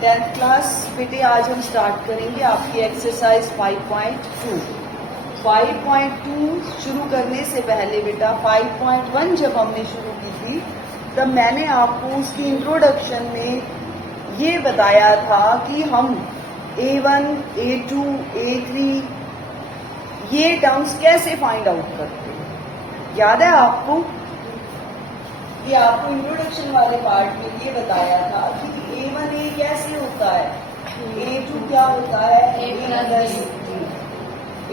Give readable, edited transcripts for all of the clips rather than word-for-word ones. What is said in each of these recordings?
10th class बेटे आज हम स्टार्ट करेंगे आपकी एक्सरसाइज 5.2। 5.2 शुरू करने से पहले बेटा 5.1 जब हमने शुरू की थी तब मैंने आपको उसकी इंट्रोडक्शन में ये बताया था कि हम A1, A2, A3 ये टर्म्स कैसे फाइंड आउट करते हैं, याद है आपको? ये आपको इंट्रोडक्शन वाले पार्ट में ये बताया था कि A1 A कैसे होता है, A2 क्या होता है, A प्लस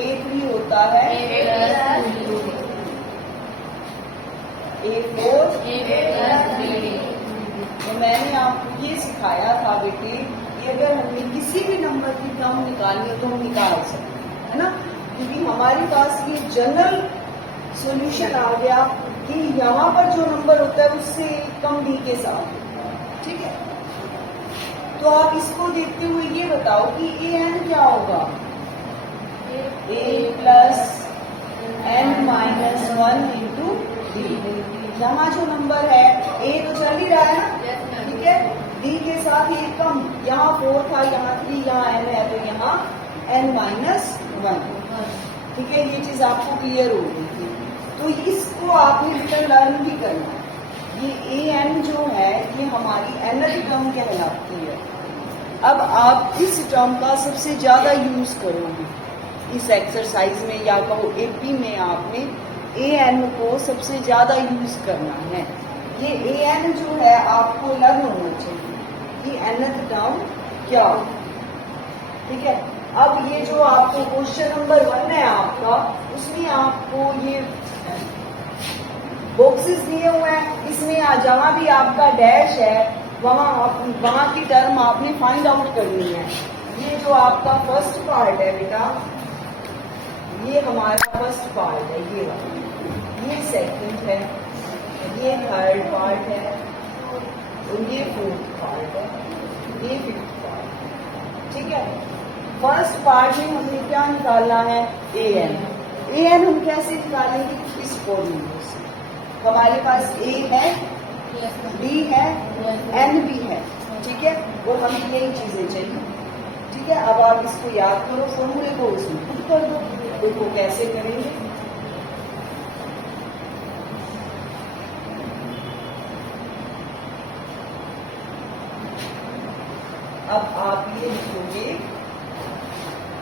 A3 होता है A4 तो मैंने आपको ये सिखाया था बेटे कि अगर हमने किसी भी नंबर की टर्म निकालनी है तो हम निकाल सकते हैं, है ना, क्योंकि हमारे पास ये जनरल सॉल्यूशन आ गया कि यहाँ पर जो नंबर होता है उससे कम डी के साथ, ठीक है। तो आप इसको देखते हुए ये बताओ कि an क्या होगा, a plus n minus 1 into D. यहाँ जो नंबर है a तो चल ही रहा है ना, ठीक है, d के साथ ही कम, यहाँ 4 था, यहाँ 3, यहाँ n है, तो यहाँ n माइनस 1, ठीक है। ये चीज आपको क्लियर हो गई थी। तो इसको आपने रिटर्न लर्न भी करना है। ये an जो है ये हमारी nth टर्म कहलाती है। अब आप इस टर्म का सबसे ज्यादा यूज करोगे इस एक्सरसाइज में, या कहो एपी में आपने an को सबसे ज्यादा यूज करना है। ये an जो है आपको लर्न होना चाहिए कि nth टर्म क्या हो, ठीक है। अब ये जो आपको क्वेश्चन नंबर 1 है आपका, उसमें आपको ये बॉक्सेस दिए हुए हैं, इसमें जहाँ भी आपका डैश है वहाँ की टर्म आपने फाइंड आउट करनी है। ये जो आपका फर्स्ट पार्ट है बेटा, ये हमारा फर्स्ट पार्ट है, ये वाला, ये सेकंड है, ये थर्ड पार्ट है, और ये फोर्थ पार्ट है, ये फिफ्थ पार्ट, ठीक है। फर्स्ट पार्ट में हमने क्या निकालना है, an हम कैसे निकालेंगे, इस फॉर्मूले से। हमारे पास a है, b है, n भी है, ठीक है, और हमें यही चीजें चाहिए, ठीक है। अब आप इसको याद करो, फॉर्मूले को उसमें खुद कर दो, देखो कैसे करेंगे। अब आप ये लिखोगे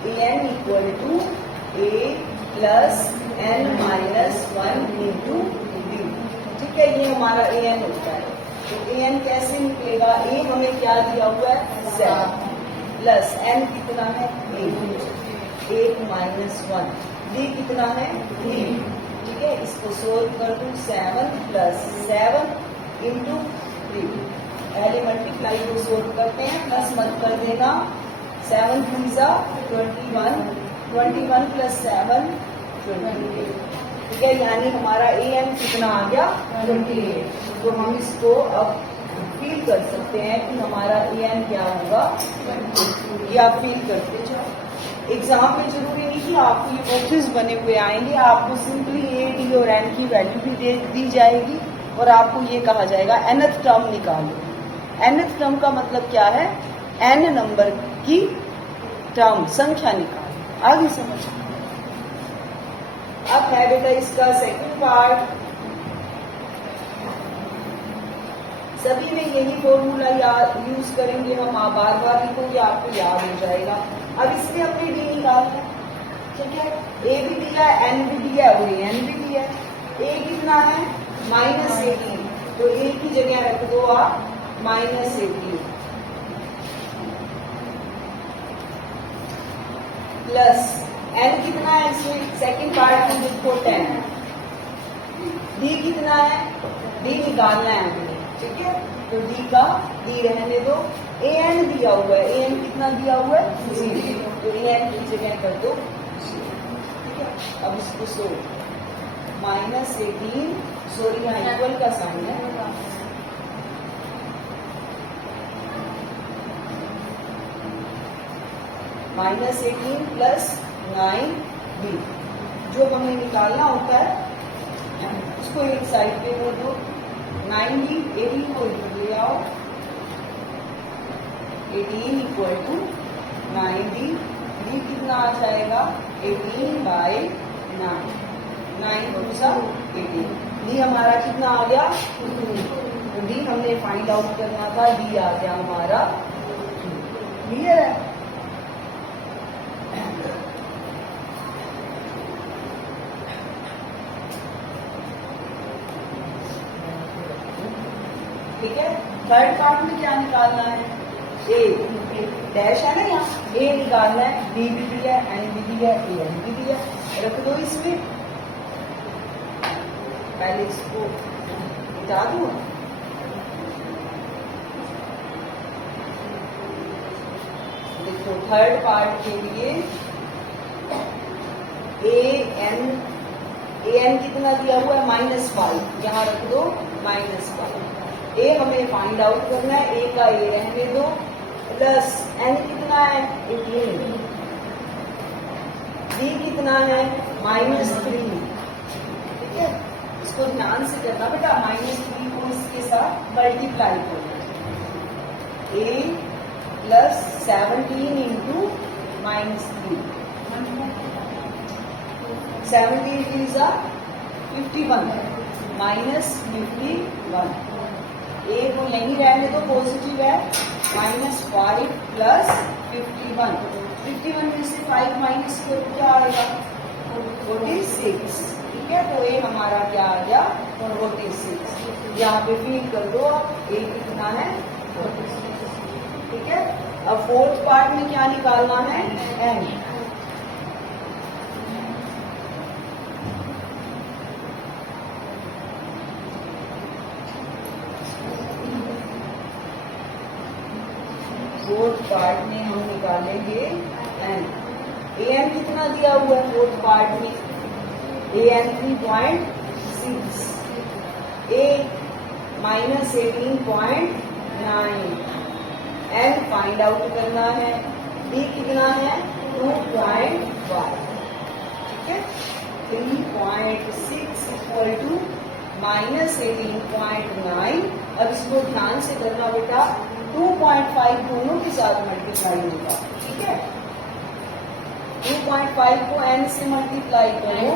an equal to a plus n minus 1 into D, ठीक है। ये हमारा an होता है। तो an कैसे निकलेगा, a हमें क्या दिया हुआ है 7 प्लस n कितना है 8 माइनस 1, d कितना है 3, ठीक है। इसको सोल्व कर दूं, 7 प्लस 7 इंटू 3, पहले मल्टीप्लाई को सोल्व करते हैं, प्लस मत कर देना, 7 3 जा 21 प्लस 7 28, ठीक है। यानी हमारा an कितना आ गया 28। तो हम इसको अब फील कर सकते हैं कि हमारा an क्या होगा, ये आप फील करते जाओ। एग्जाम में जरूरी नहीं कि आपको ये बॉक्सेस बने हुए आएंगे, आपको सिंपली a, d और n की वैल्यू भी दी जाएगी और आपको ये कहा जाएगा nth टर्म निकालो। nth टर्म का मतलब क्या है, n नंबर की टर्म, संख्या निकालो। आगे समझ। अब है बेटा इसका सेकंड पार्ट, सभी में यही फॉर्मूला यूज करेंगे हम, आप बार बार लिखोगे आपको याद हो जाएगा। अब इसमें अपने डी निकालना, ठीक है, a भी दिया है, n भी दिया है और n भी दिया है। a कितना है -18, तो a की जगह रख दो आप -18 प्लस n कितना है, इसमें सेकंड पार्ट में देखो 10, d कितना है, d निकालना है हमें, ठीक है। तो d का d रहने दो, an दिया हुआ है, an कितना दिया हुआ है 0, तो an की जगह कर दो 0, ठीक है। अब इसको सोल्व, -18, सॉरी यहाँ इक्वल का साइन है, -18 प्लस 9b, जो हमें निकालना होता है उसको एक साइड पे कर दो, 9b 18 को ले आओ, 18 इक्वल टू 9d। d कितना आ जाएगा 18/9, 9 दूसरा 18। डी हमारा कितना आ गया 2। तो डी हमने फाइंड आउट करना था, डी आ गया हमारा। क्लियर है? ठीक है। थर्ड पार्ट में क्या निकालना है, ए डैश है ना, यहाँ ए निकालना है, डी भी दिया है, एन भी दिया है, ए एन भी दिया है। रख दो इसमें, पहले इसको मिटा दूं। देखो थर्ड पार्ट के लिए ए एन कितना दिया हुआ है -5, यहाँ रख दो -5। ए हमें फाइंड आउट करना है, ए का ए रहने दो, प्लस एन कितना है 18, डी कितना है -3। ठीक है, इसको ध्यान से करना बेटा, -3 को इसके साथ मल्टीप्लाई करना है। ए प्लस 17 इंटू -3, 17 is 51 -51। ए को यही रहने दो, पॉजिटिव है, -5 प्लस 51। 51 में से 5 माइनस करो, क्या आएगा 46। ठीक है, तो ए हमारा क्या आ गया 46। यहाँ पे फील कर दो आप, ए कितना है 46। ठीक है, अब फोर्थ पार्ट में क्या निकालना है, एन। फोर्थ पार्ट में हम निकालेंगे एन। ए एन कितना दिया हुआ है फोर्थ पार्ट में, A N 3.6, A -18.9, N find out करना है, बी कितना है 2.5। ठीक है, 3.6 इक्वल टू -18.9। अब इसको ध्यान से करना बेटा, 2.5 दोनों के साथ मल्टीप्लाई होगा। ठीक है, 2.5 को n से मल्टीप्लाई करो,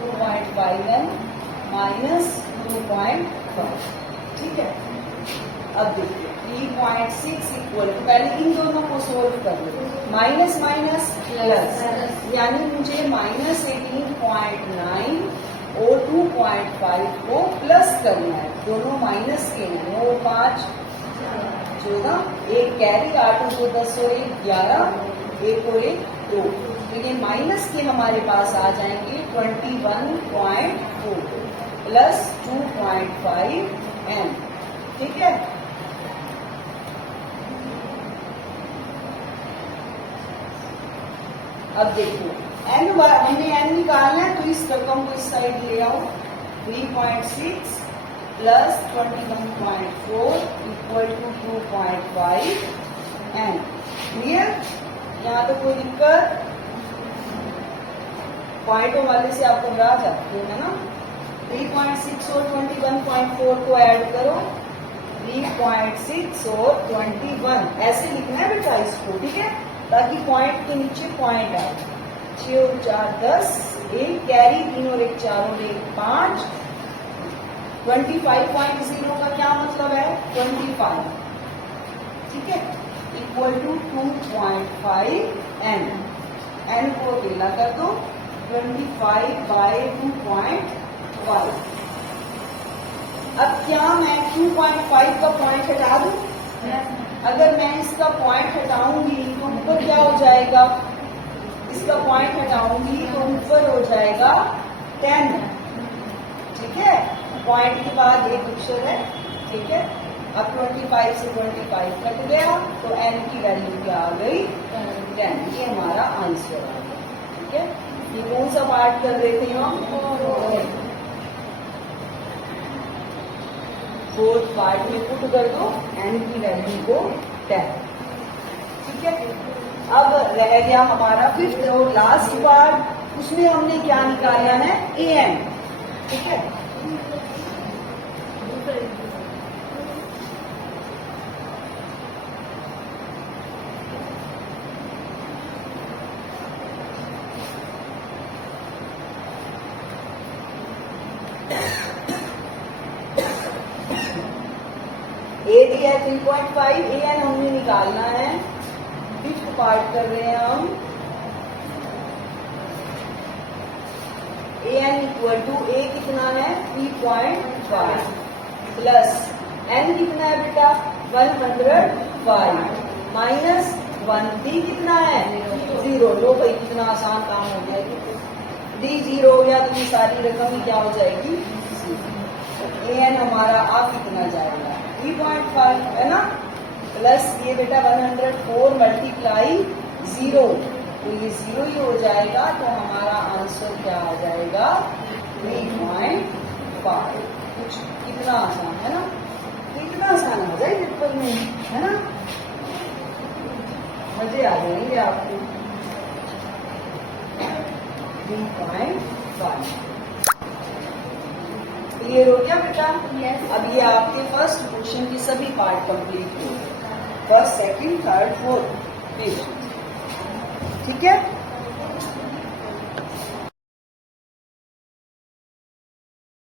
2.5n -2.5। ठीक है, अब देखिए 3.6 इक्वल, पहले इन दोनों को सोल्व कर लो, माइनस माइनस प्लस, यानी मुझे -18.9 और 2.5 को प्लस करना है, दोनों माइनस के हैं, 9 और 5 14, एक कैरी 8 और 10 और 1 11, 1 और 1 2। तो ये माइनस के हमारे पास आ जाएंगे 21.4 प्लस 2.5 n। ठीक है, अब देखो n हमने n निकालना है, तो इस रकम को इस साइड ले आओ, 3.6 plus 21.4 equal to 2.5 n। Clear? यहाँ तो कोई दिक्कत, पॉइंटों वाले से आप घबरा जाते हो ना। 3.6 और 21.4 को ऐड करो, 3.6 और 21 ऐसे लिखना है बेटा इसको। ठीक है, ताकि पॉइंट के नीचे पॉइंट आए। 6 और 4 10, 1 कैरी, 3 और 1 4 और 1 5। 25.0 का क्या मतलब है 25। ठीक है, इक्वल टू 2.5 n। n को अकेला कर दो, 25/2.5। अब क्या मैं 2.5 का पॉइंट हटा दूं? अगर मैं इसका पॉइंट हटाऊंगी तो ऊपर क्या हो जाएगा, इसका पॉइंट हटाऊंगी तो ऊपर हो जाएगा 10। ठीक है, पॉइंट के बाद एक अक्षर है। ठीक है, अब 25 से 25 कट गया, तो n की वैल्यू क्या आ गई 10। ये हमारा आंसर आ गया। ठीक है, ये कौन सा पार्ट कर रहे थे हम, फोर्थ पार्ट में पुट कर दो n की वैल्यू को 10। ठीक है, अब रह गया हमारा फिफ्थ और लास्ट पार्ट, उसमें हमने क्या निकालना है an। ठीक है, 3.5 an हमने निकालना है, फिफ्थ पार्ट कर रहे हैं हम। an इक्वल टू a कितना है 3.5 प्लस n कितना है बेटा 105 माइनस 1d कितना है 0। लो भाई कितना आसान काम हो गया, d 0 हो गया तो ये सारी रकम ही क्या हो जाएगी, an हमारा आप कितना जाएगा 3.5 है ना, प्लस ये बेटा 104 मल्टीप्लाई 0, तो ये 0 ही हो जाएगा, तो हमारा आंसर क्या आ जाएगा 3.5। कुछ कितना आसान है ना, कितना आसान हो जाए पेपर में, है ना, मजे आ जाएंगे आपको। 3.5 क्लियर हो गया बेटा? Yes. अब ये आपके फर्स्ट क्वेश्चन के सभी पार्ट कंप्लीट हो गए, फर्स्ट सेकंड थर्ड फोर्थ, ठीक है।